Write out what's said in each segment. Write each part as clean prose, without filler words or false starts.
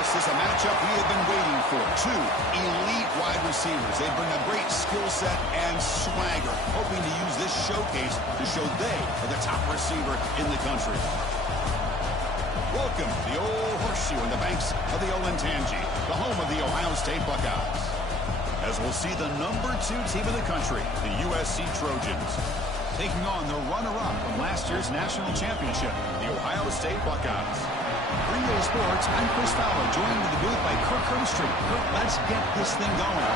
This is a matchup we have been waiting for. Two elite wide receivers. They bring a great skill set and swagger, hoping to use this showcase to show they are the top receiver in the country. Welcome to the old horseshoe on the banks of the Olentangy, the home of the Ohio State Buckeyes. As we'll see the number 2 team in the country, the USC Trojans, taking on the runner-up from last year's national championship, the Ohio State Buckeyes. For EA Sports, I'm Chris Fowler, joined in the booth by Kirk Herbstreit. Kirk, let's get this thing going.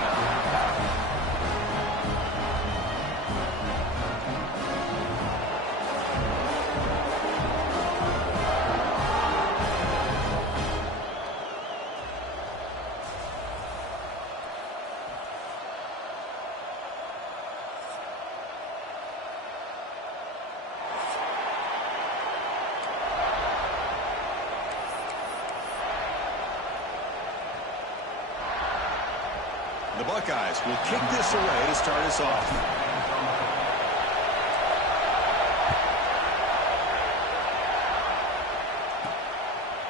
The Buckeyes will kick this away to start us off.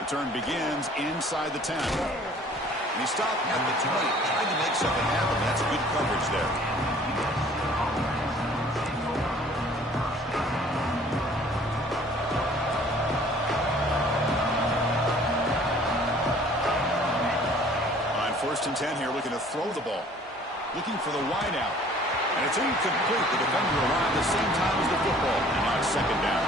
Return begins inside the 10. And he stopped at the 20, trying to make something happen. That's good coverage there. First and 10 here, looking to throw the ball. Looking for the wide out. And it's incomplete. The defender arrived at the same time as the football. And now it's second down.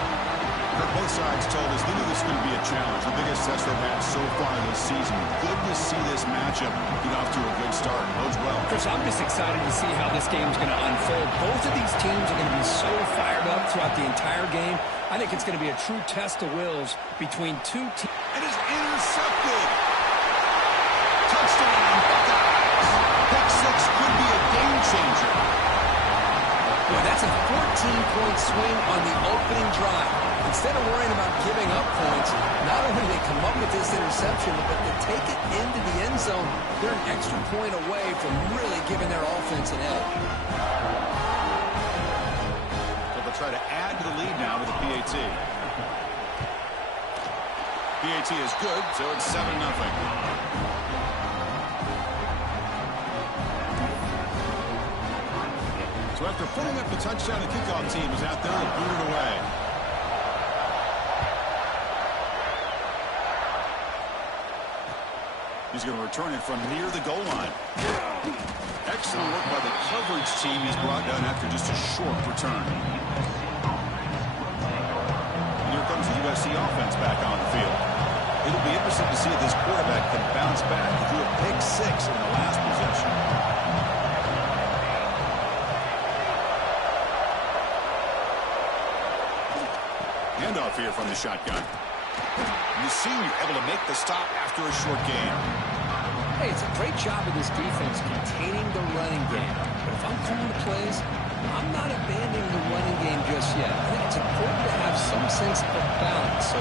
Both sides told us they knew this would be a challenge. The biggest test they've had so far this season. Good to see this matchup get off to a good start. Bodes well. Chris, I'm just excited to see how this game is going to unfold. Both of these teams are going to be so fired up throughout the entire game. I think it's going to be a true test of wills between two teams. It is intercepted. Touchdown, Buckeyes. Pick 6 could be a game changer. Boy, that's a 14-point swing on the opening drive. Instead of worrying about giving up points, not only do they come up with this interception, but they take it into the end zone. They're an extra point away from really giving their offense an edge. So they'll try to add to the lead now with the PAT. PAT is good, so it's 7-0. So after putting up the touchdown, the kickoff team is out there to boot it away. He's going to return it from near the goal line. Excellent work by the coverage team. He's brought down after just a short return. And here comes the USC offense back on the field. It'll be interesting to see if this quarterback can bounce back. He threw a pick 6 in the last possession. Handoff here from the shotgun. The senior able to make the stop after a short gain. Hey, it's a great job of this defense containing the running game. But if I'm calling the plays, I'm not abandoning the running game just yet. I think it's important to have some sense of balance. So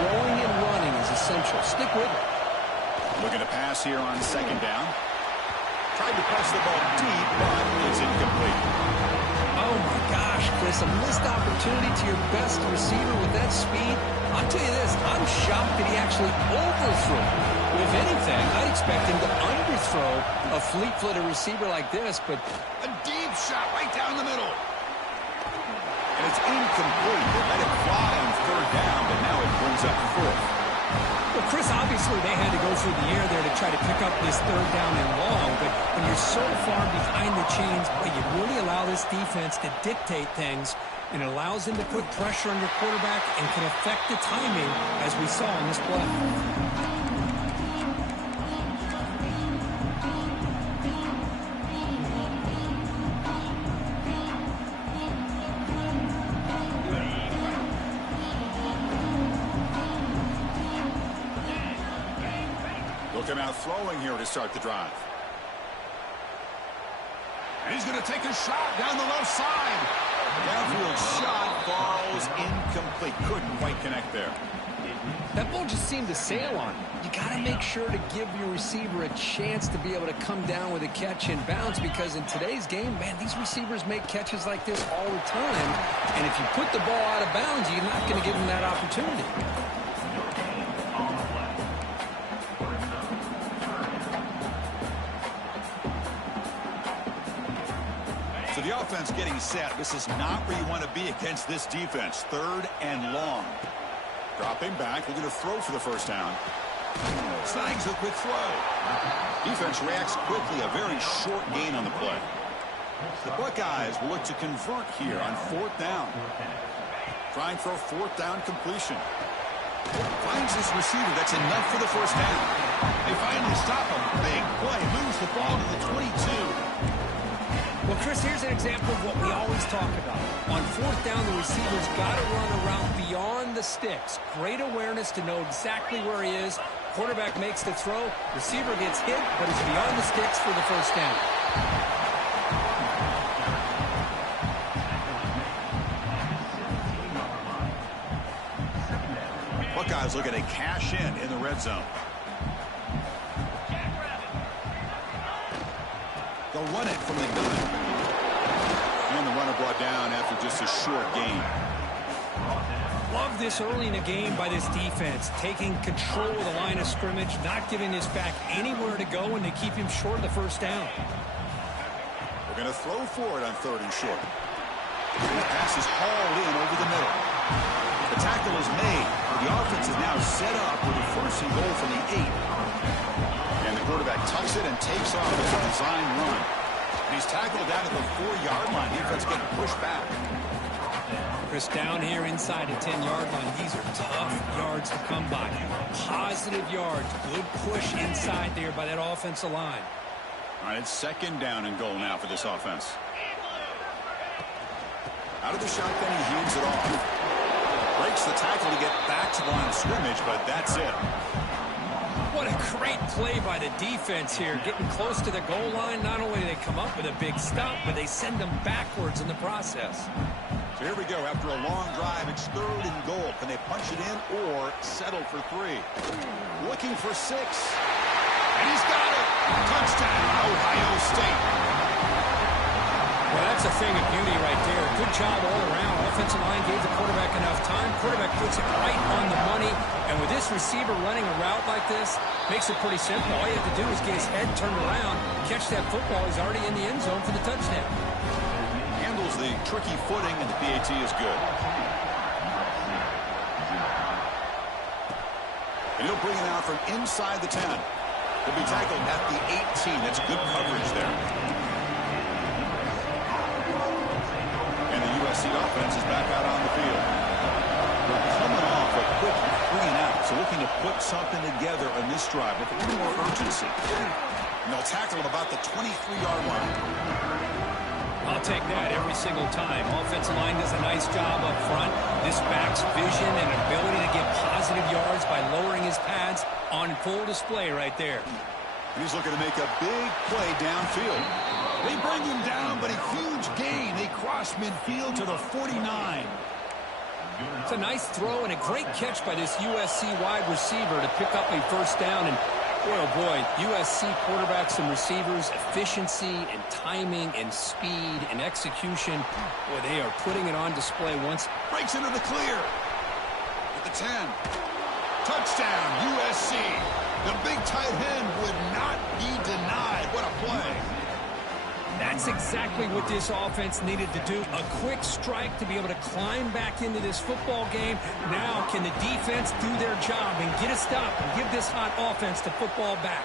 throwing and running is essential. Stick with it. Looking to pass here on second down. Tried to press the ball deep, but it's incomplete. Oh, my gosh, Chris, a missed opportunity to your best receiver with that speed. I'll tell you this, I'm shocked that he actually overthrew. If anything, I expect him to underthrow a fleet-footed receiver like this, but a deep shot right down the middle. And it's incomplete. They let it fly on third down, but now it brings up fourth. Well, Chris, obviously they had to go through the air there to try to pick up this third down and long, but when you're so far behind the chains, you really allow this defense to dictate things, and it allows them to put pressure on your quarterback and can affect the timing, as we saw in this play. Come out throwing here to start the drive. And he's going to take a shot down the left side. Downfield shot falls incomplete. Couldn't quite connect there. That ball just seemed to sail on. You got to make sure to give your receiver a chance to be able to come down with a catch and bounce, because in today's game, man, these receivers make catches like this all the time. And if you put the ball out of bounds, you're not going to give them that opportunity. So the offense getting set. This is not where you want to be against this defense. 3rd and long. Dropping back, looking to throw for the first down. Snags a quick throw. Defense reacts quickly. A very short gain on the play. The Buckeyes will look to convert here on 4th down. Trying for a 4th down completion. Finds his receiver. That's enough for the first down. They finally stop him. Big play. Moves the ball to the 22. Well, Chris, here's an example of what we always talk about. On 4th down, the receiver's got to run a route beyond the sticks. Great awareness to know exactly where he is. Quarterback makes the throw. Receiver gets hit, but is beyond the sticks for the first down. Buckeyes looking to cash in the red zone. They'll run it from the gun. And the runner brought down after just a short gain. Love this early in the game by this defense, taking control of the line of scrimmage, not giving this back anywhere to go, and they keep him short of the first down. We're going to throw for it on 3rd and short. The pass is hauled in over the middle. The tackle is made. The offense is now set up with a 1st and goal from the 8. And the quarterback tucks it and takes off as a design run. And he's tackled down at the 4-yard line. Defense getting pushed back. Chris, down here inside the 10-yard line, these are tough yards to come by. Positive yards. Good push inside there by that offensive line. All right, it's 2nd down and goal now for this offense. Out of the shotgun, he heaves it off. Breaks the tackle to get back to the line of scrimmage, but that's it. What a great play by the defense here. Getting close to the goal line, not only do they come up with a big stop, but they send them backwards in the process. So here we go. After a long drive, it's 3rd and goal. Can they punch it in or settle for 3? Looking for 6. And he's got it. Touchdown, Ohio State. Well, that's a thing of beauty right there. Good job all around. Offensive line gave the quarterback enough time. Quarterback puts it right on the money. And with this receiver running a route like this, makes it pretty simple. All you have to do is get his head turned around, catch that football. He's already in the end zone for the touchdown. Handles the tricky footing, and the PAT is good. And he'll bring it out from inside the 10. He'll be tackled at the 18. That's good coverage there. USC offense is back out on the field. We're coming off a quick 3 and out, so looking to put something together on this drive with a little more urgency. And they'll tackle him about the 23-yard line. I'll take that every single time. Offensive line does a nice job up front. This back's vision and ability to get positive yards by lowering his pads on full display right there. And he's looking to make a big play downfield. They bring him down, but a huge gain. They cross midfield to the 49. It's a nice throw and a great catch by this USC wide receiver to pick up a first down. And boy, oh boy, USC quarterbacks and receivers, efficiency and timing and speed and execution. Boy, they are putting it on display once. Breaks into the clear. At the 10. Touchdown, USC. The big tight end would not be denied. What a play. That's exactly what this offense needed to do. A quick strike to be able to climb back into this football game. Now can the defense do their job and get a stop and give this hot offense the football back?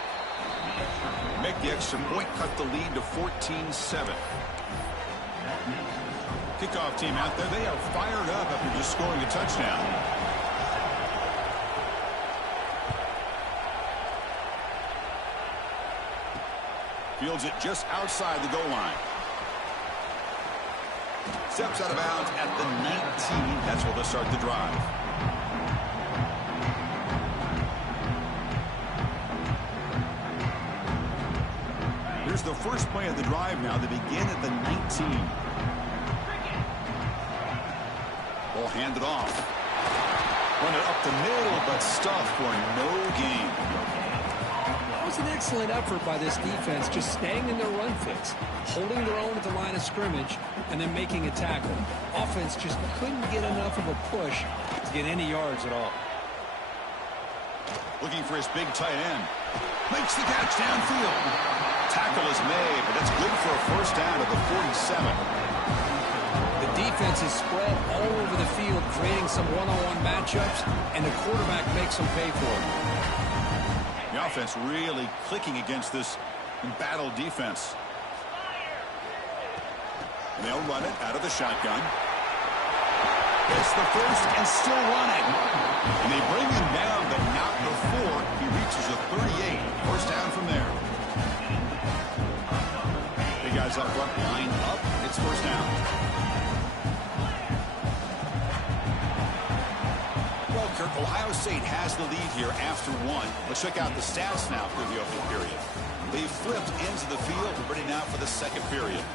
Make the extra point, cut the lead to 14-7. Kickoff team out there. They are fired up after just scoring a touchdown. Fields it just outside the goal line. Steps out of bounds at the 19. That's where they'll start the drive. Here's the first play of the drive now. They begin at the 19. Ball handed off. Run it up the middle, but stuffed for no gain. That was an excellent effort by this defense, just staying in their run fits, holding their own at the line of scrimmage, and then making a tackle. Offense just couldn't get enough of a push to get any yards at all. Looking for his big tight end. Makes the catch downfield. Tackle is made, but that's good for a first down at the 47. The defense is spread all over the field, creating some one-on-one matchups, and the quarterback makes them pay for it. The offense really clicking against this embattled defense. And they'll run it out of the shotgun. It's the first and still running. And they bring him down, but not before he reaches the 38. First down from there. Big guys up front, line up. It's first down. Well, Kirk, Ohio State has the lead here after one. Let's check out the stats now through the opening period. They flipped into the field, ready now for the second period.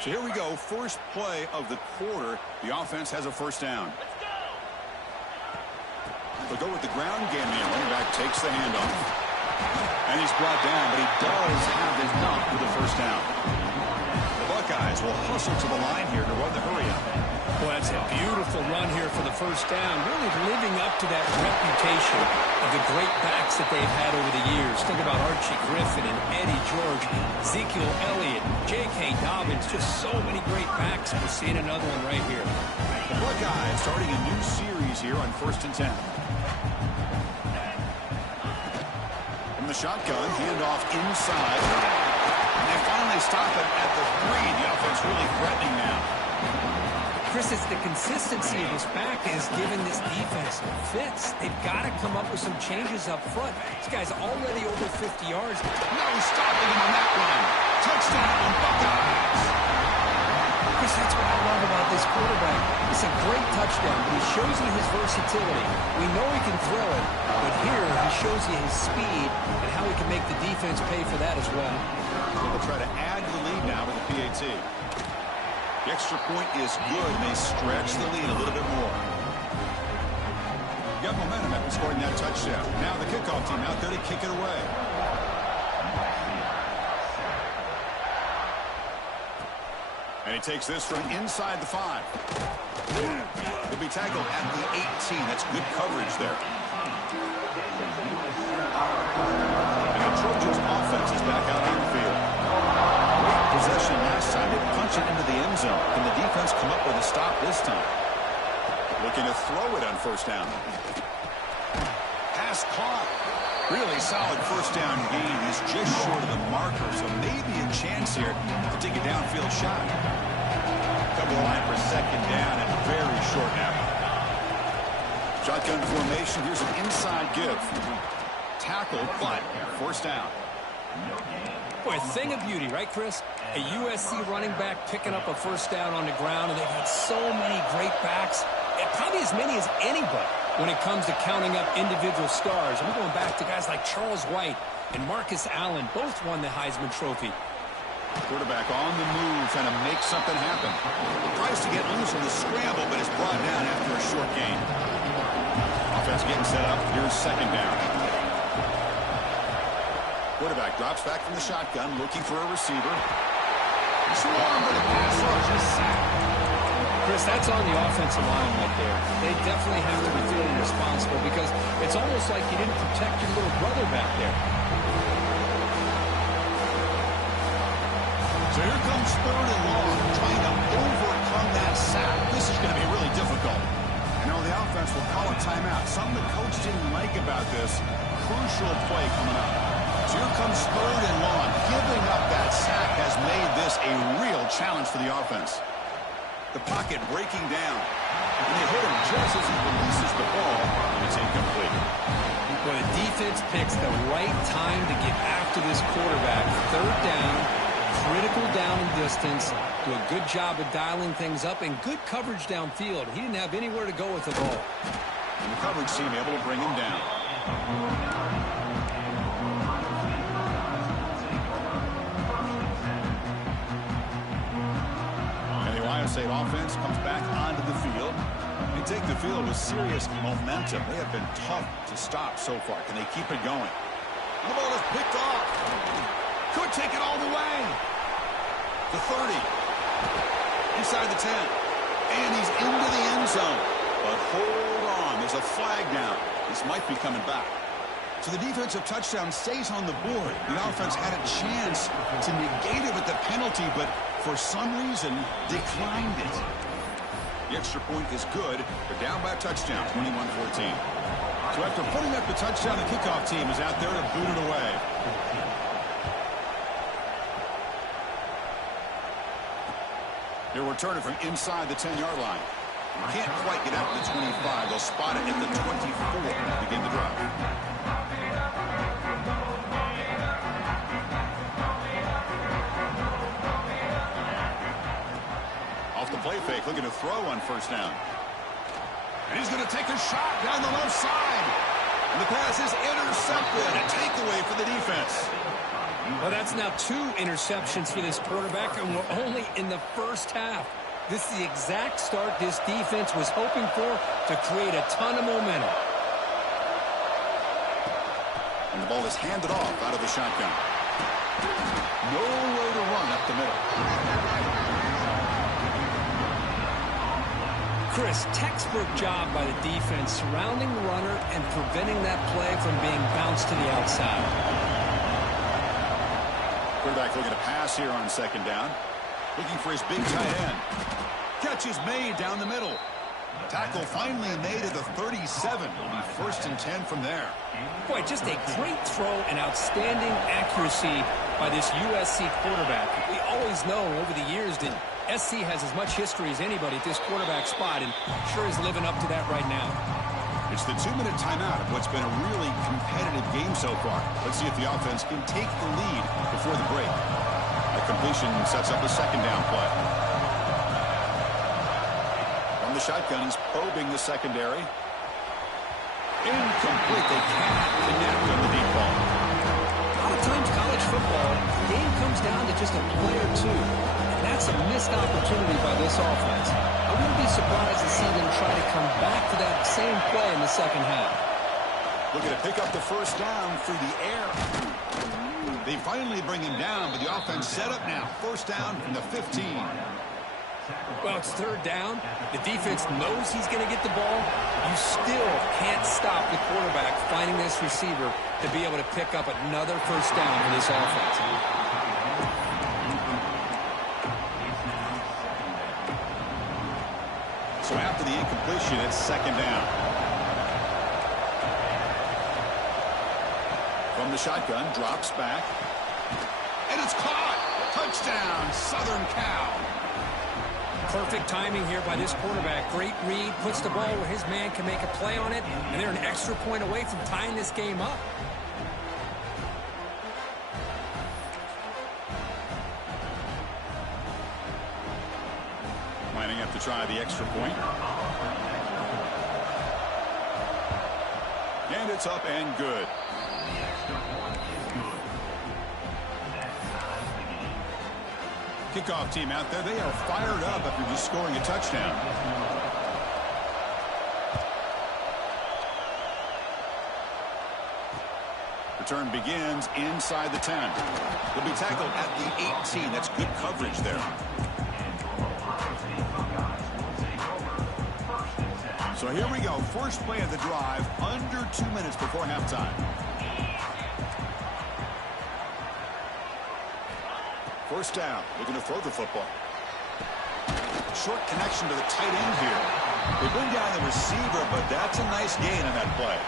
So here we go, first play of the quarter. The offense has a first down. They'll go with the ground game. The running back takes the handoff. And he's brought down, but he does have enough for the first down. The Buckeyes will hustle to the line here to run the hurry up. Well, that's a beautiful run here for the first down, really living up to that reputation of the great backs that they've had over the years. Think about Archie Griffin and Eddie George, Ezekiel Elliott, J.K. Dobbins, just so many great backs. We're seeing another one right here. The Buckeyes starting a new series here on 1st and 10. From the shotgun, handoff inside. And they finally stop it at the 3. The offense really threatening now. Chris, it's the consistency of this back that has given this defense fits. They've got to come up with some changes up front. This guy's already over 50 yards. No stopping him on that run. Touchdown, Buckeyes. Chris, that's what I love about this quarterback. It's a great touchdown, but he shows you his versatility. We know he can throw it, but here he shows you his speed and how he can make the defense pay for that as well. They'll try to add to the lead now with the PAT. The extra point is good, and they stretch the lead a little bit more. You got momentum after scoring that touchdown. Now the kickoff team out there to kick it away. And he takes this from inside the 5. He'll be tackled at the 18. That's good coverage there. And the Trojans offense is back out on the field. Great possession last time. They punch it into the end zone. Can the defense come up with a stop this time? Looking to throw it on first down. Pass caught. Really solid first down gain. He's just short of the marker, so maybe a chance here to take a downfield shot. Cover the line for second down and very short now. Shotgun formation. Here's an inside give. Tackle, but first down. Boy, a thing of beauty, right, Chris? A USC running back picking up a first down on the ground, and they've had so many great backs, and probably as many as anybody when it comes to counting up individual stars. I'm going back to guys like Charles White and Marcus Allen. Both won the Heisman Trophy. Quarterback on the move, trying to make something happen. Tries to get loose in the scramble, but is brought down after a short gain. Offense getting set up. Here's second down. Quarterback drops back from the shotgun, looking for a receiver. Swarmed by the pass rush, is sacked. Chris, that's on the offensive line right there. They definitely have to be feeling responsible because it's almost like you didn't protect your little brother back there. So here comes 3rd and long, trying to overcome that sack. This is going to be really difficult. You know, the offense will call a timeout. Something the coach didn't like about this. Crucial play coming up. So here comes 3rd and long. Giving up that sack has made this a real challenge for the offense. The pocket breaking down. And they hit him just as he releases the ball, and it's incomplete. Well, the defense picks the right time to get after this quarterback. 3rd down, critical down and distance. Do a good job of dialing things up and good coverage downfield. He didn't have anywhere to go with the ball. And the coverage team able to bring him down. State offense comes back onto the field. They take the field with serious momentum. They have been tough to stop so far. Can they keep it going? The ball is picked off. Could take it all the way. The 30. Inside the 10. And he's into the end zone. But hold on, there's a flag down. This might be coming back. So the defensive touchdown stays on the board. The offense had a chance to negate it with the penalty, but for some reason declined it. The extra point is good. They're down by a touchdown, 21-14. So after putting up the touchdown, the kickoff team is out there to boot it away. They'll return it from inside the 10-yard line. Can't quite get out to the 25. They'll spot it at the 24 to begin the drive. Off the play fake, looking to throw on first down. And he's going to take a shot down the left side. And the pass is intercepted. A takeaway for the defense. Well, that's now 2 interceptions for this quarterback, and we're only in the first half. This is the exact start this defense was hoping for to create a ton of momentum. And the ball is handed off out of the shotgun. Nowhere to run up the middle. Chris, textbook job by the defense surrounding the runner and preventing that play from being bounced to the outside. Quarterback looking to pass here on second down. Looking for his big tight end. Catch is made down the middle. Tackle finally made at the 37. It'll be 1st and 10 from there. Boy, just a great throw and outstanding accuracy by this USC quarterback. We always know over the years that SC has as much history as anybody at this quarterback spot, and sure is living up to that right now. It's the 2-minute timeout of what's been a really competitive game so far. Let's see if the offense can take the lead before the break. A completion sets up a second down play. From the shotgun, he's probing the secondary. Incomplete. They cannot connect on the deep ball. A lot of times college football, the game comes down to just a play or two. And that's a missed opportunity by this offense. I wouldn't be surprised to see them try to come back to that same play in the second half. Looking to pick up the first down through the air. They finally bring him down, but the offense set up now. First down from the 15. Well, it's third down. The defense knows he's going to get the ball. You still can't stop the quarterback finding this receiver to be able to pick up another first down for this offense. So after the incompletion, it's second down. From the shotgun, drops back. And it's caught! Touchdown, Southern Cal! Perfect timing here by this quarterback. Great read, puts the ball where his man can make a play on it, and they're an extra point away from tying this game up. Lining up to try the extra point. And it's up and good. Kickoff team out there, they are fired up after just scoring a touchdown. Return begins inside the 10. They'll be tackled at the 18. That's good coverage there. So here we go. First play of the drive, under 2 minutes before halftime. First down, looking to throw the football. Short connection to the tight end here. They bring down the receiver, but that's a nice gain on that play.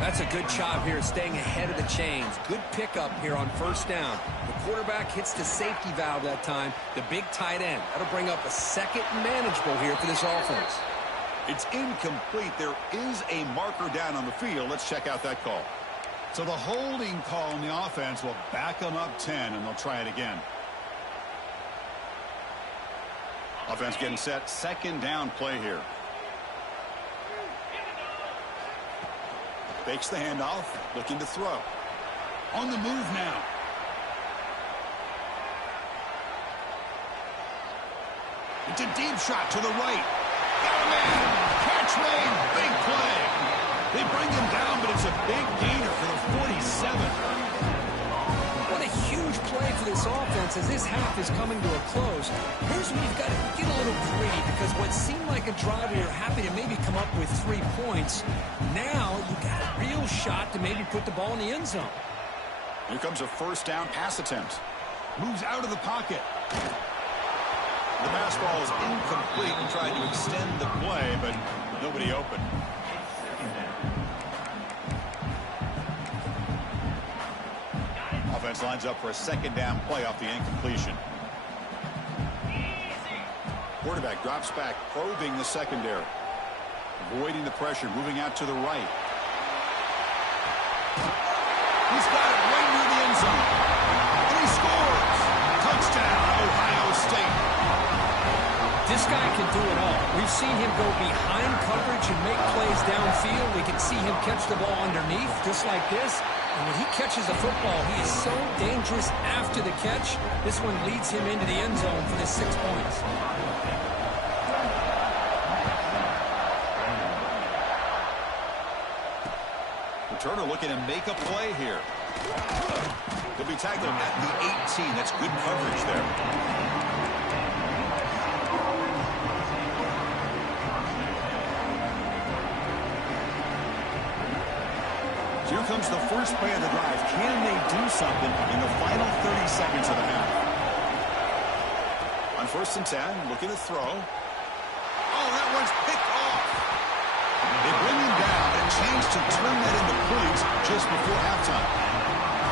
That's a good job here staying ahead of the chains. Good pickup here on first down. The quarterback hits the safety valve that time. The big tight end. That'll bring up a second manageable here for this offense. It's incomplete. There is a marker down on the field. Let's check out that call. So the holding call on the offense will back them up 10, and they'll try it again. Offense getting set. Second down play here. Fakes the handoff. Looking to throw. On the move now. It's a deep shot to the right. Got a man. Catch made. Big play. They bring him down, but it's a big gainer for the 47. What a huge play for this offense defense, as this half is coming to a close, here's where you've got to get a little greedy, because what seemed like a drive where you're happy to maybe come up with 3 points, now you've got a real shot to maybe put the ball in the end zone. Here comes a first down pass attempt. Moves out of the pocket. The pass ball is incomplete and tried to extend the play, but nobody open. Offense lines up for a second down play off the incompletion. Quarterback drops back, probing the secondary. Avoiding the pressure, moving out to the right. He's got it right near the end zone. And he scores! Touchdown, Ohio State. This guy can do it all. We've seen him go behind coverage and make plays downfield. We can see him catch the ball underneath, just like this. And when he catches the football, he is so dangerous after the catch. This one leads him into the end zone for the 6 points. Returner looking to make a play here. He'll be tackled at the 18. That's good coverage there. Here comes the first play of the drive. Can they do something in the final 30 seconds of the half? On 1st and 10, looking to throw. Oh, that one's picked off. They bring him down, and a chance to turn that into points just before halftime.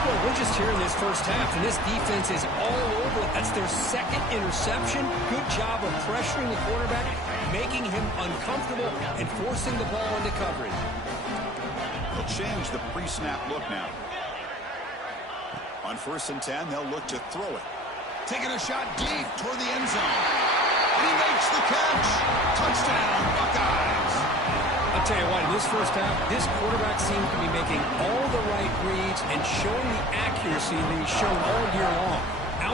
Well, we're just here in this first half, and this defense is all over it. That's their 2nd interception. Good job of pressuring the quarterback, making him uncomfortable, and forcing the ball into coverage. They'll change the pre-snap look now. On 1st and 10, they'll look to throw it. Taking a shot deep toward the end zone. And he makes the catch. Touchdown, Buckeyes. I'll tell you what, in this first half, this quarterback seems to be making all the right reads and showing the accuracy that he's shown all year long.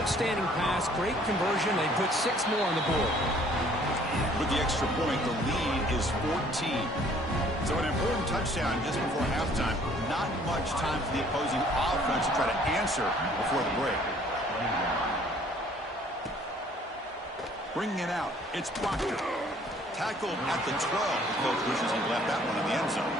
Outstanding pass, great conversion. They put 6 more on the board. With the extra point, the lead is 14. So an important touchdown just before halftime. Not much time for the opposing offense to try to answer before the break. Bringing it out, it's Proctor. Tackled at the 12. The coach wishes he left that one in the end zone.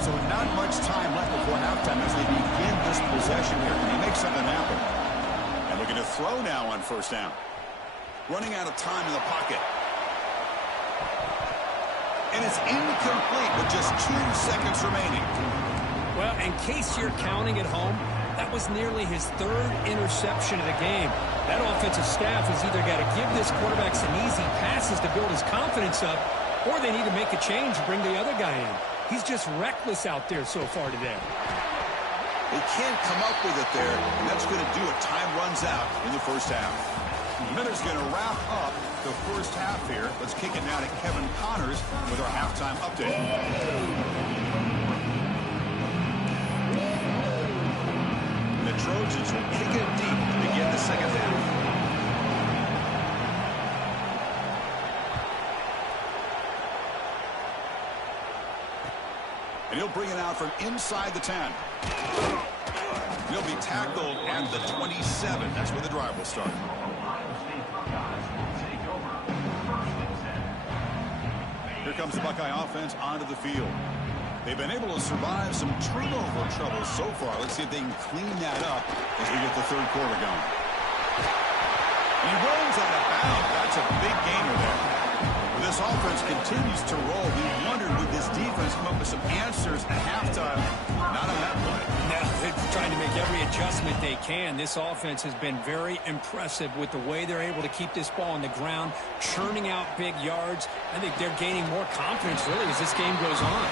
So not much time left before halftime as they begin this possession here. Can he make something happen? And looking to throw now on 1st down. Running out of time in the pocket. And it's incomplete with just 2 seconds remaining. Well, in case you're counting at home, that was nearly his 3rd interception of the game. That offensive staff has either got to give this quarterback some easy passes to build his confidence up, or they need to make a change and bring the other guy in. He's just reckless out there so far today. They can't come up with it there, and that's going to do it. Time runs out in the first half. Miller's going to wrap up the first half here. Let's kick it now to Kevin Connors with our halftime update. The Trojans will kick it deep to begin the second half. And he'll bring it out from inside the 10. He'll be tackled at the 27. That's where the drive will start. Here comes the Buckeye offense onto the field. They've been able to survive some turnover trouble so far. Let's see if they can clean that up as we get the 3rd quarter going. And he rolls out of bounds. That's a big gainer there. This offense continues to roll. We wondered, would this defense come up with some answers at halftime? Not on that play. No, they're trying to make every adjustment they can. This offense has been very impressive with the way they're able to keep this ball on the ground, churning out big yards. I think they're gaining more confidence, really, as this game goes on.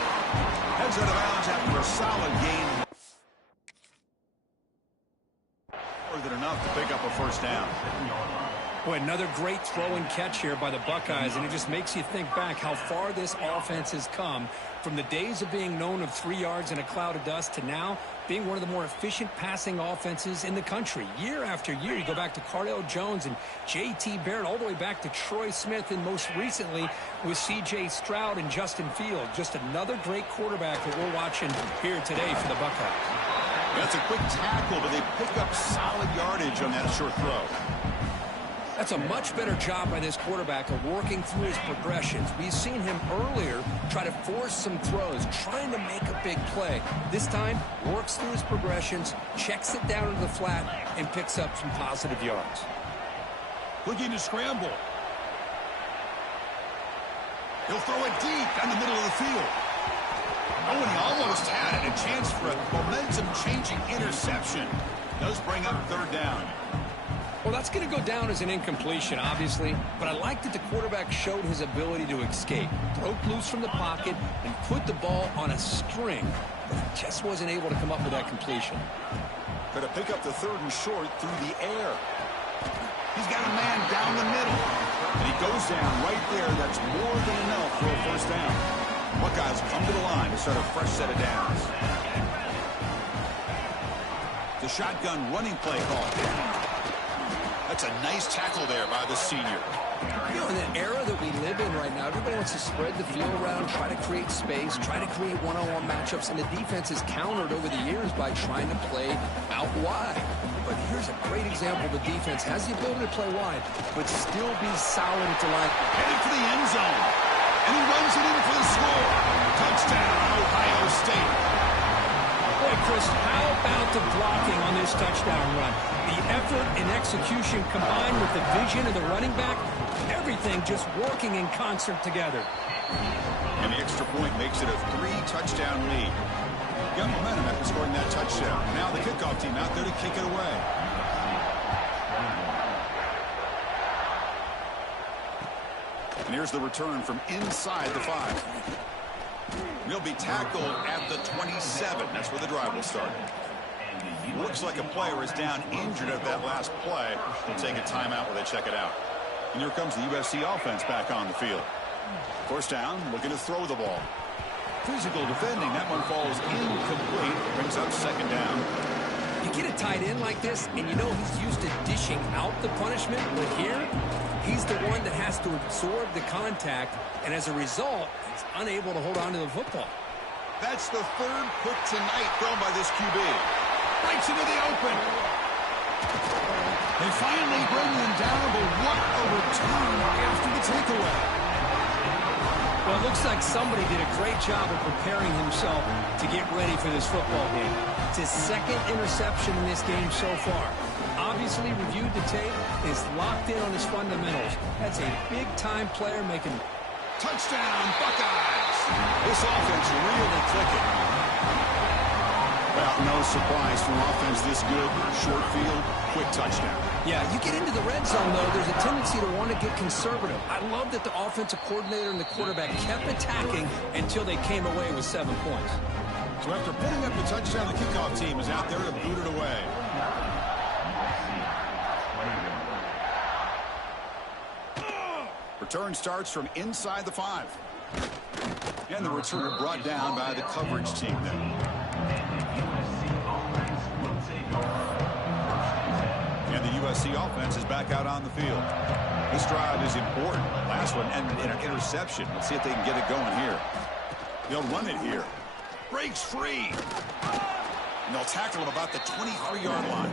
Heads out of bounds after a solid game. More than enough to pick up a first down. Boy, another great throw and catch here by the Buckeyes, and it just makes you think back how far this offense has come from the days of being known of 3 yards in a cloud of dust to now being one of the more efficient passing offenses in the country. Year after year, you go back to Cardale Jones and J.T. Barrett, all the way back to Troy Smith, and most recently with C.J. Stroud and Justin Fields. Just another great quarterback that we're watching here today for the Buckeyes. That's a quick tackle, but they pick up solid yardage on that short throw. That's a much better job by this quarterback of working through his progressions. We've seen him earlier try to force some throws, trying to make a big play. This time, works through his progressions, checks it down into the flat, and picks up some positive yards. Looking to scramble. He'll throw it deep down the middle of the field. Oh, and he almost had it, a chance for a momentum-changing interception. Does bring up third down. Well, that's going to go down as an incompletion, obviously, but I like that the quarterback showed his ability to escape, broke loose from the pocket, and put the ball on a string, but he just wasn't able to come up with that completion. Going to pick up the third and short through the air. He's got a man down the middle, and he goes down right there. That's more than enough for a first down. Buckeyes come to the line to start a fresh set of downs. The shotgun running play call. That's a nice tackle there by the senior. You know, in the era that we live in right now, everybody wants to spread the field around, try to create space, try to create one-on-one matchups, and the defense has countered over the years by trying to play out wide. But here's a great example. The defense has the ability to play wide, but still be solid at the line. Headed for the end zone. And he runs it in for the score. Touchdown, Ohio State. Boy, Chris, how about the blocking on this touchdown run? The effort and execution combined with the vision of the running back, everything just working in concert together. And the extra point makes it a 3-touchdown lead. Got momentum after scoring that touchdown. Now the kickoff team out there to kick it away. And here's the return from inside the 5. He'll be tackled at the 27. That's where the drive will start. Looks like a player is down injured at that last play. They'll take a timeout while they check it out. And here comes the USC offense back on the field. First down, looking to throw the ball. Physical defending. That one falls incomplete. Brings up second down. You get a tight end like this, and you know he's used to dishing out the punishment, but here, he's the one that has to absorb the contact, and as a result, he's unable to hold on to the football. That's the third pick tonight thrown by this QB. Breaks into the open. They finally bring him down, but what a return after the takeaway. Well, it looks like somebody did a great job of preparing himself to get ready for this football game. It's his second interception in this game so far. Obviously reviewed the tape, is locked in on his fundamentals. That's a big-time player making... Touchdown, Buckeyes! This offense really clicking. Well, no surprise from offense this good. Short field, quick touchdown. Yeah, you get into the red zone, though, there's a tendency to want to get conservative. I love that the offensive coordinator and the quarterback kept attacking until they came away with 7 points. So after putting up the touchdown, the kickoff team is out there to boot it away. Return starts from inside the 5. And the returner brought down by the coverage team then. And the USC offense is back out on the field. This drive is important. Last one ended in an interception. Let's see if they can get it going here. They'll run it here. Breaks free. And they'll tackle him about the 23-yard line.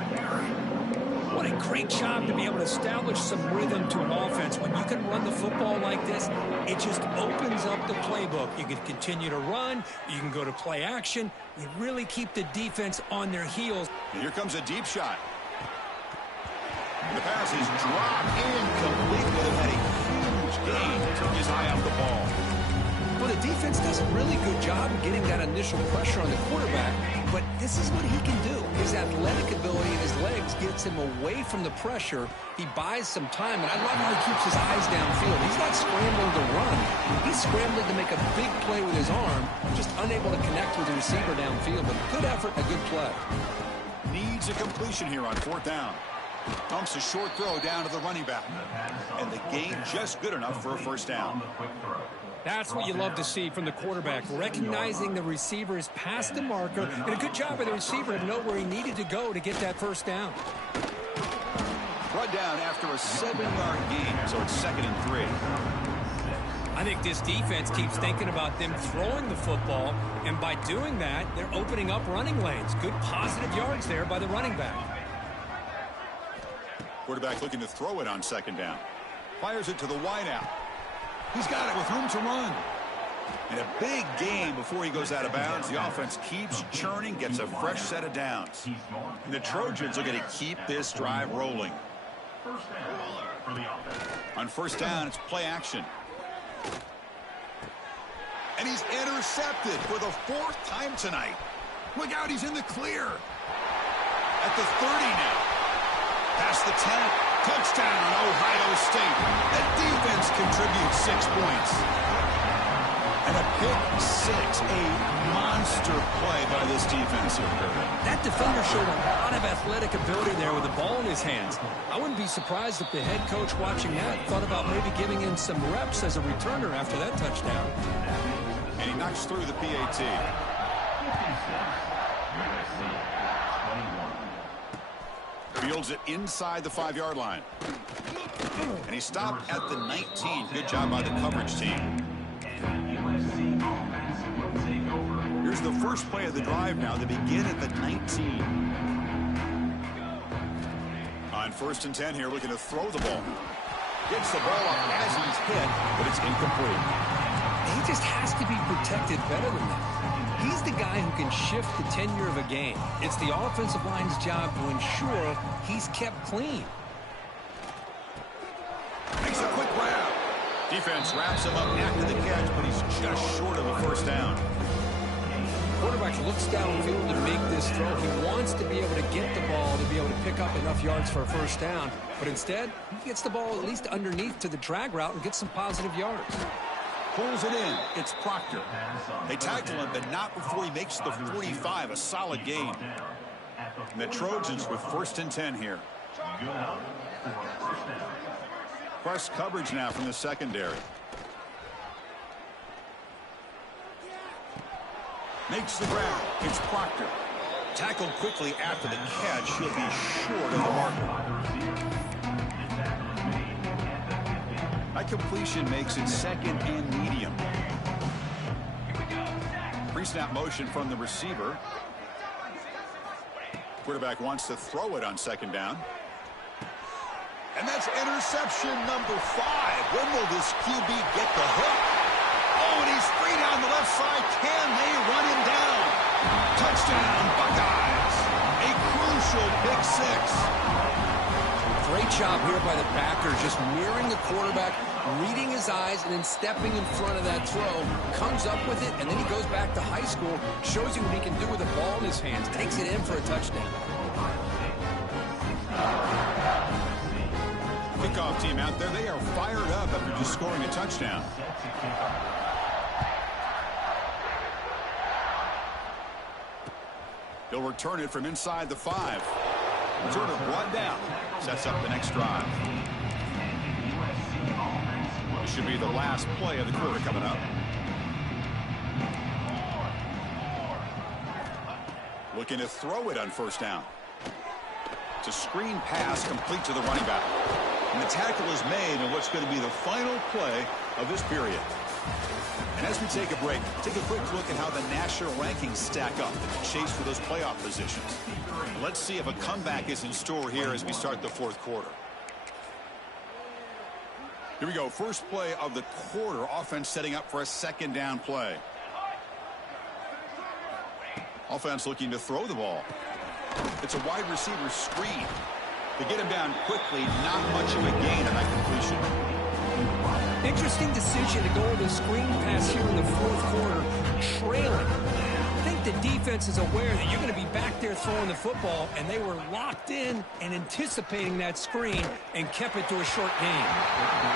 What a great job to be able to establish some rhythm to an offense. When you can run the football like this, it just opens up the playbook. You can continue to run. You can go to play action. You really keep the defense on their heels. And here comes a deep shot. The pass is dropped incomplete. Would have had a huge gain. Took his eye off the ball. Well, the defense does a really good job of getting that initial pressure on the quarterback, but this is what he can do. His athletic ability and his legs gets him away from the pressure. He buys some time, and I love how he keeps his eyes downfield. He's not scrambling to run. He's scrambling to make a big play with his arm, just unable to connect with the receiver downfield, but good effort and a good play. Needs a completion here on fourth down. Pumps a short throw down to the running back. And the gain just good enough for a first down. That's what you love to see from the quarterback, recognizing the receiver is past the marker, and a good job by the receiver to know where he needed to go to get that first down. Brought down after a 7-yard gain, so it's 2nd and 3. I think this defense keeps thinking about them throwing the football, and by doing that, they're opening up running lanes. Good positive yards there by the running back. Quarterback looking to throw it on 2nd down. Fires it to the wideout. He's got it with room to run. And a big gain before he goes out of bounds. The offense keeps churning, gets a fresh set of downs. And the Trojans are going to keep this drive rolling. On first down, it's play action. And he's intercepted for the 4th time tonight. Look out, he's in the clear. At the 30 now. Past the 10. Touchdown, Ohio State. That defense contributes 6 points. And a pick 6, a monster play by this defense here. That defender showed a lot of athletic ability there with the ball in his hands. I wouldn't be surprised if the head coach watching that thought about maybe giving him some reps as a returner after that touchdown. And he knocks through the PAT. Fields it inside the 5-yard line. And he stopped at the 19. Good job by the coverage team. Here's the first play of the drive now. They begin at the 19. On 1st and 10 here, looking to throw the ball. Gets the ball up as he's hit, but it's incomplete. He just has to be protected better than that. He's the guy who can shift the tenure of a game. It's the offensive line's job to ensure he's kept clean. Makes a quick grab. Defense wraps him up after the catch, but he's just short of a first down. Quarterback looks downfield to make this throw. He wants to be able to get the ball to be able to pick up enough yards for a first down. But instead, he gets the ball at least underneath to the drag route and gets some positive yards. Pulls it in. It's Proctor. They tackle him, but not before he makes the 45. A solid gain. And the Trojans with 1st and 10 here. Press coverage now from the secondary. Makes the grab. It's Proctor. Tackled quickly after the catch. He'll be short of the marker. That completion makes it 2nd and medium. Pre-snap motion from the receiver. Quarterback wants to throw it on 2nd down. And that's interception number 5. When will this QB get the hook? Oh, and he's free down the left side. Can they run him down? Touchdown, Buckeyes. A crucial pick 6. Great job here by the backer, just mirroring the quarterback, reading his eyes, and then stepping in front of that throw. Comes up with it, and then he goes back to high school, shows you what he can do with the ball in his hands, takes it in for a touchdown. Kickoff team out there, they are fired up after just scoring a touchdown. He'll return it from inside the 5. Return it brought down. Sets up the next drive. This should be the last play of the quarter coming up. Looking to throw it on 1st down. It's a screen pass complete to the running back. And the tackle is made in what's going to be the final play of this period. And as we take a break, take a quick look at how the national rankings stack up in the chase for those playoff positions. Let's see if a comeback is in store here as we start the 4th quarter. Here we go. First play of the quarter. Offense setting up for a 2nd down play. Offense looking to throw the ball. It's a wide receiver screen. They get him down quickly. Not much of a gain on that completion. Interesting decision to go with a screen pass here in the 4th quarter, trailing. I think the defense is aware that you're going to be back there throwing the football, and they were locked in and anticipating that screen and kept it to a short gain.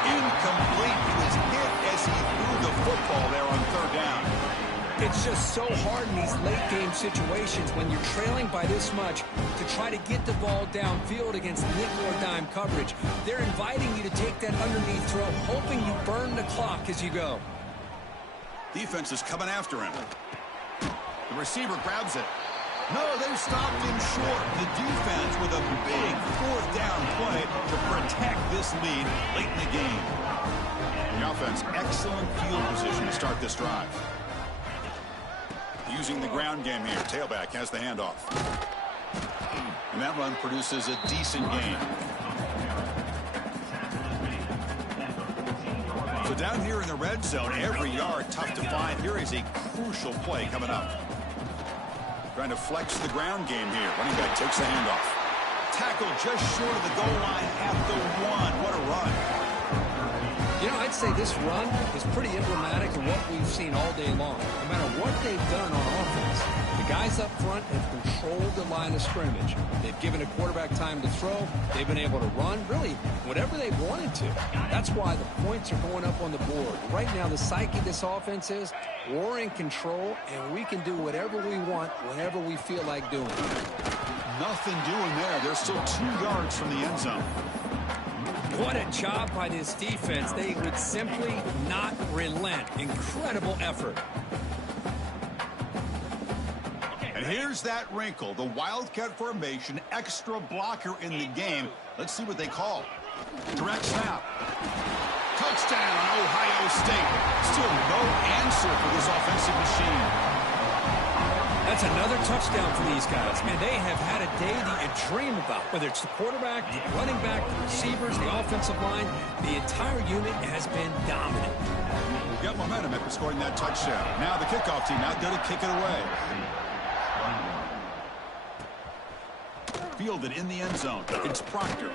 Incomplete. He was hit as he threw the football there on 3rd down. It's just so hard in these late-game situations when you're trailing by this much to try to get the ball downfield against nickel or dime coverage. They're inviting you to take that underneath throw, hoping you burn the clock as you go. Defense is coming after him. The receiver grabs it. No, they've stopped him short. The defense with a big fourth down play to protect this lead late in the game. The offense, excellent field position to start this drive. Using the ground game here. Tailback has the handoff. And that run produces a decent gain. So down here in the red zone, every yard tough to find. Here is a crucial play coming up. Trying to flex the ground game here. Running back takes the handoff. Tackle just short of the goal line at the 1. What a run. You know, I'd say this run is pretty emblematic of what we've seen all day long. No matter what they've done on offense, the guys up front have controlled the line of scrimmage. They've given a quarterback time to throw. They've been able to run, really, whatever they wanted to. That's why the points are going up on the board. Right now, the psyche of this offense is we're in control, and we can do whatever we want whenever we feel like doing it. Nothing doing there. They're still 2 yards from the end zone. What a job by this defense. They would simply not relent. Incredible effort. And here's that wrinkle. The Wildcat formation, extra blocker in the game. Let's see what they call. Direct snap. Touchdown, Ohio State. Still no answer for this offensive machine. That's another touchdown for these guys. Man, they have had a day that you dream about. Whether it's the quarterback, the running back, the receivers, the offensive line, the entire unit has been dominant. Got momentum after scoring that touchdown. Now the kickoff team out there to kick it away. Fielded in the end zone. It's Proctor.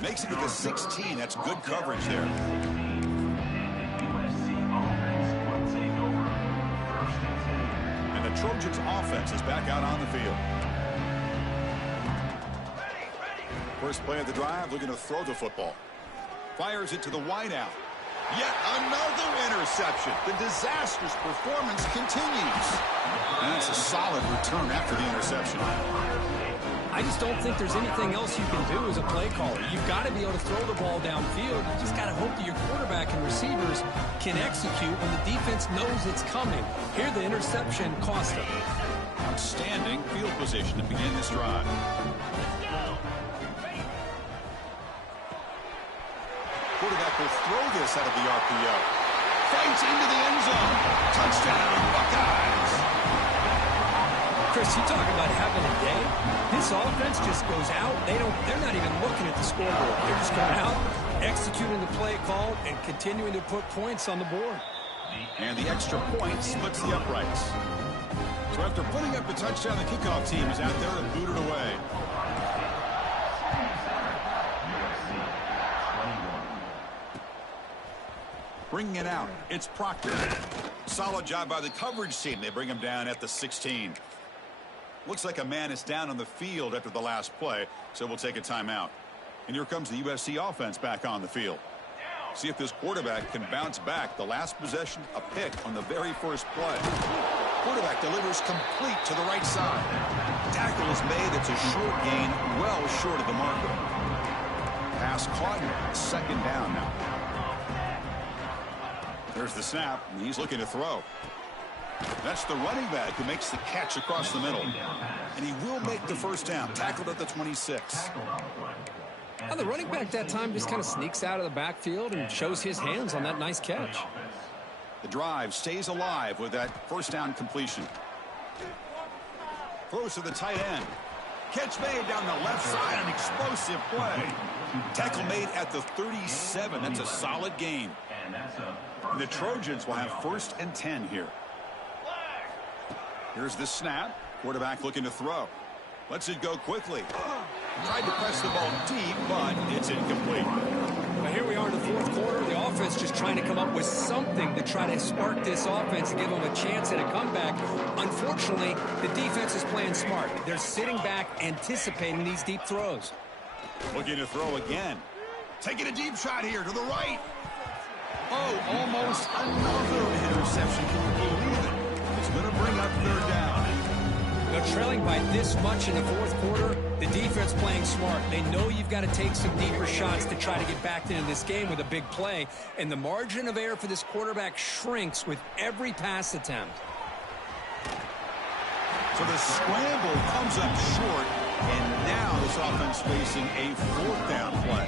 Makes it to the 16. That's good coverage there. The Trojans offense is back out on the field. First play of the drive, looking to throw the football. Fires it to the wideout. Yet another interception. The disastrous performance continues. And that's a solid return after the interception. I just don't think there's anything else you can do as a play caller. You've got to be able to throw the ball downfield. You just got to hope that your quarterback and receivers can execute when the defense knows it's coming. Here, the interception cost them. Outstanding field position to begin this drive. Quarterback will throw this out of the RPO. Fights into the end zone. Touchdown, Buckeyes. Chris, you talk about having a day. This offense just goes out. They're not even looking at the scoreboard. They're just going out, executing the play call, and continuing to put points on the board. And the extra point splits the uprights. So after putting up the touchdown, the kickoff team is out there to boot it away. Bringing it out, it's Proctor. Solid job by the coverage team. They bring him down at the 16. Looks like a man is down on the field after the last play, so we'll take a timeout. And here comes the USC offense back on the field. See if this quarterback can bounce back. The last possession, a pick on the very first play. Quarterback delivers complete to the right side. Tackle is made. It's a short gain, well short of the marker. Pass caught. Second down now. There's the snap, and he's looking to throw. That's the running back who makes the catch across the middle. And he will make the first down, tackled at the 26. Well, the running back that time just kind of sneaks out of the backfield and shows his hands on that nice catch. The drive stays alive with that first down completion. Throws to the tight end. Catch made down the left side, an explosive play. Tackle made at the 37. That's a solid gain. And the Trojans will have 1st and 10 here. Here's the snap. Quarterback looking to throw. Lets it go quickly. Tried to press the ball deep, but it's incomplete. Well, here we are in the 4th quarter. The offense just trying to come up with something to try to spark this offense and give them a chance at a comeback. Unfortunately, the defense is playing smart. They're sitting back, anticipating these deep throws. Looking to throw again. Taking a deep shot here to the right. Oh, almost another interception. Can you believe it? going to bring up third down. Now, trailing by this much in the fourth quarter, the defense playing smart. They know you've got to take some deeper shots to try to get back into this game with a big play, and the margin of error for this quarterback shrinks with every pass attempt. So the scramble comes up short, and now this offense facing a fourth down play.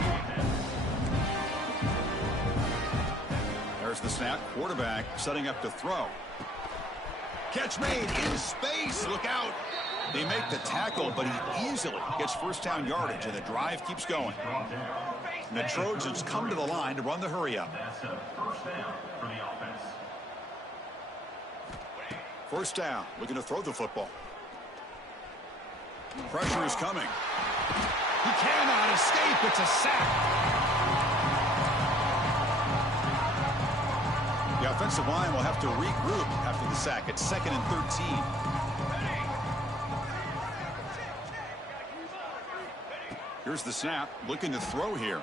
There's the snap. Quarterback setting up to throw. Catch made in space. Look out. They make the tackle, but he easily gets first down yardage, and the drive keeps going. And the Trojans come to the line to run the hurry-up. First down, looking to throw the football. Pressure is coming. He cannot escape. It's a sack. The offensive line will have to regroup after the sack. It's 2nd and 13. Here's the snap. Looking to throw here.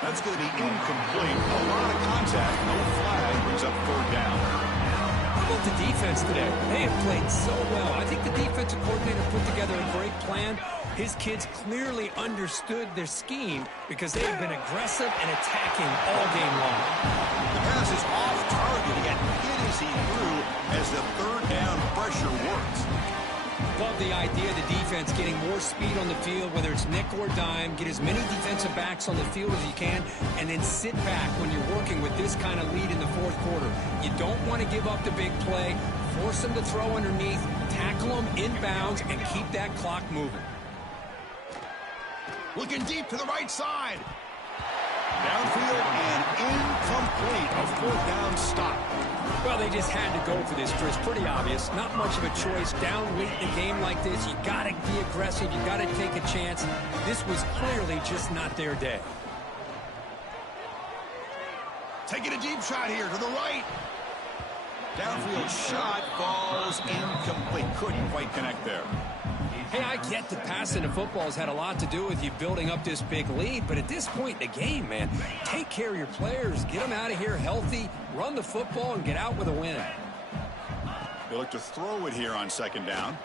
That's going to be incomplete. A lot of contact. No flag. Brings up third down. How about the defense today? They have played so well. I think the defensive coordinator put together a great plan. His kids clearly understood their scheme because they have been aggressive and attacking all game long. The pass is off target. He got hit as he threw as the third down pressure worked. Love the idea of the defense getting more speed on the field, whether it's nickel or dime. Get as many defensive backs on the field as you can, and then sit back when you're working with this kind of lead in the fourth quarter. You don't want to give up the big play. Force them to throw underneath, tackle them inbounds, and keep that clock moving. Looking deep to the right side. Downfield and incomplete. A fourth down stop. Well, they just had to go for this, Chris. Pretty obvious. Not much of a choice. Down late in a game like this, you got to be aggressive. You got to take a chance. This was clearly just not their day. Taking a deep shot here to the right. Downfield shot falls incomplete. Couldn't quite connect there. Hey, I get that passing the football has had a lot to do with you building up this big lead, but at this point in the game, man, take care of your players, get them out of here healthy, run the football, and get out with a win. They look to throw it here on second down.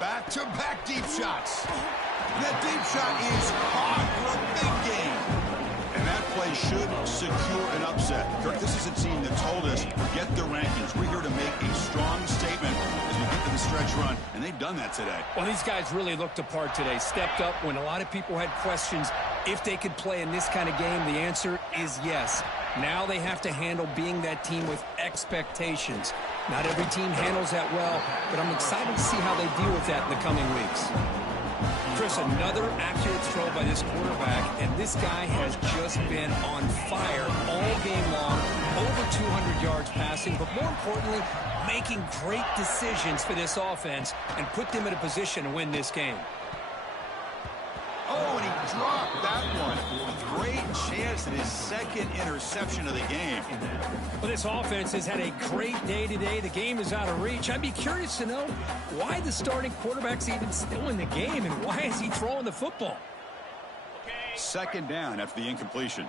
Back-to-back deep shots. That deep shot is caught for a big game. And that play should secure an upset. Kirk, this is a team that told us, forget the rankings. We're here to make a strong statement as we get to the stretch run, and they've done that today. Well, these guys really looked apart today. Stepped up when a lot of people had questions if they could play in this kind of game. The answer is yes. Now they have to handle being that team with expectations. Not every team handles that well, but I'm excited to see how they deal with that in the coming weeks. Chris, another accurate throw by this quarterback, and this guy has just been on fire all game long, over 200 yards passing, but more importantly, making great decisions for this offense and put them in a position to win this game. Oh, and he dropped that one. A great chance at his second interception of the game. Well, this offense has had a great day today. The game is out of reach. I'd be curious to know why the starting quarterback's even still in the game and why is he throwing the football? Second down after the incompletion.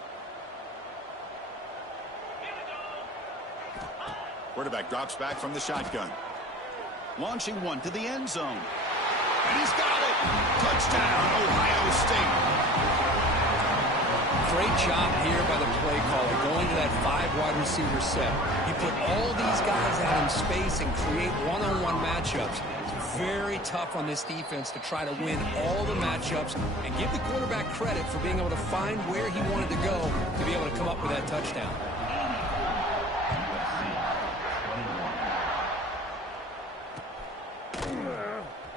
Quarterback drops back from the shotgun. Launching one to the end zone. And he's got it. Touchdown, Ohio State. Great job here by the play caller, going to that 5 wide receiver set. You put all these guys out in space and create one-on-one matchups. It's very tough on this defense to try to win all the matchups and give the quarterback credit for being able to find where he wanted to go to be able to come up with that touchdown.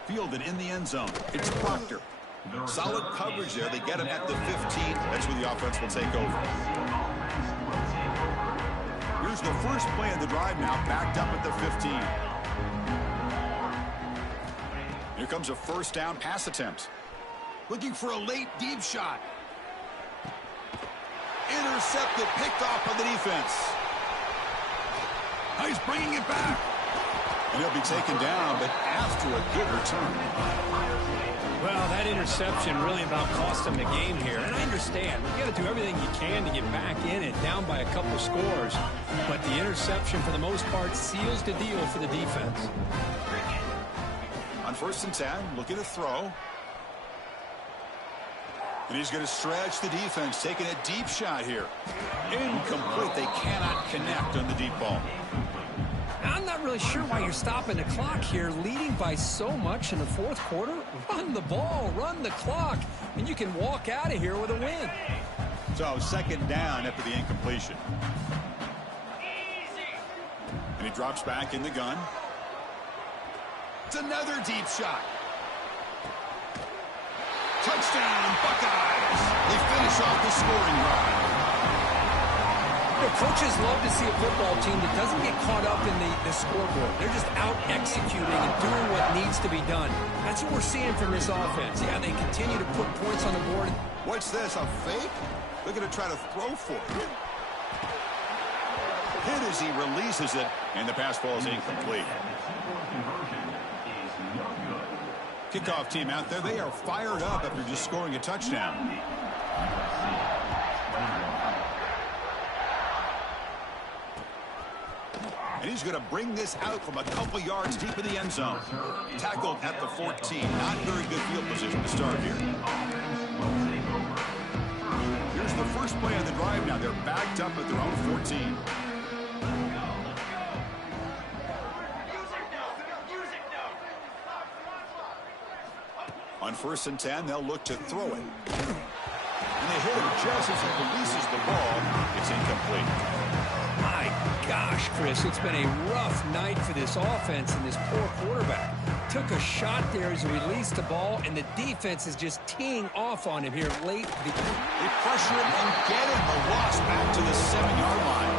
Fielded in the end zone. It's Proctor. Solid coverage there. They get him at the 15. That's where the offense will take over. Here's the first play of the drive now, backed up at the 15. Here comes a first down pass attempt. Looking for a late deep shot. Intercepted, picked off by the defense. Oh, he's bringing it back. And he'll be taken down, but after a good return. Well, that interception really about cost them the game here. And I understand. You got to do everything you can to get back in it, down by a couple scores. But the interception, for the most part, seals the deal for the defense. On 1st and 10, looking to throw. And he's going to stretch the defense, taking a deep shot here. Incomplete. They cannot connect on the deep ball. I'm not really sure why you're stopping the clock here, leading by so much in the fourth quarter. Run the ball, run the clock, and you can walk out of here with a win. So 2nd down after the incompletion. And he drops back in the gun. It's another deep shot. Touchdown, Buckeyes. They finish off the scoring drive. Coaches love to see a football team that doesn't get caught up in the scoreboard. They're just out executing and doing what needs to be done. That's what we're seeing from this offense. Yeah, they continue to put points on the board. What's this, a fake? They're going to try to throw for it. Hit as he releases it, and the pass ball is incomplete. Kickoff team out there, they are fired up after just scoring a touchdown. And he's going to bring this out from a couple yards deep in the end zone. Tackled at the 14. Not very good field position to start here. Here's the first play of the drive now. They're backed up at their own 14. On 1st and 10, they'll look to throw it. And they hit him just as he releases the ball. It's incomplete. My gosh, Chris, it's been a rough night for this offense and this poor quarterback. Took a shot there as he released the ball, and the defense is just teeing off on him here late. They pressure him and get him. The loss back to the 7-yard line.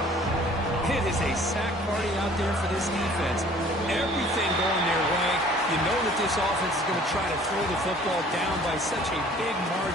It is a sack party out there for this defense. Everything going their way. You know that this offense is going to try to throw the football down by such a big margin.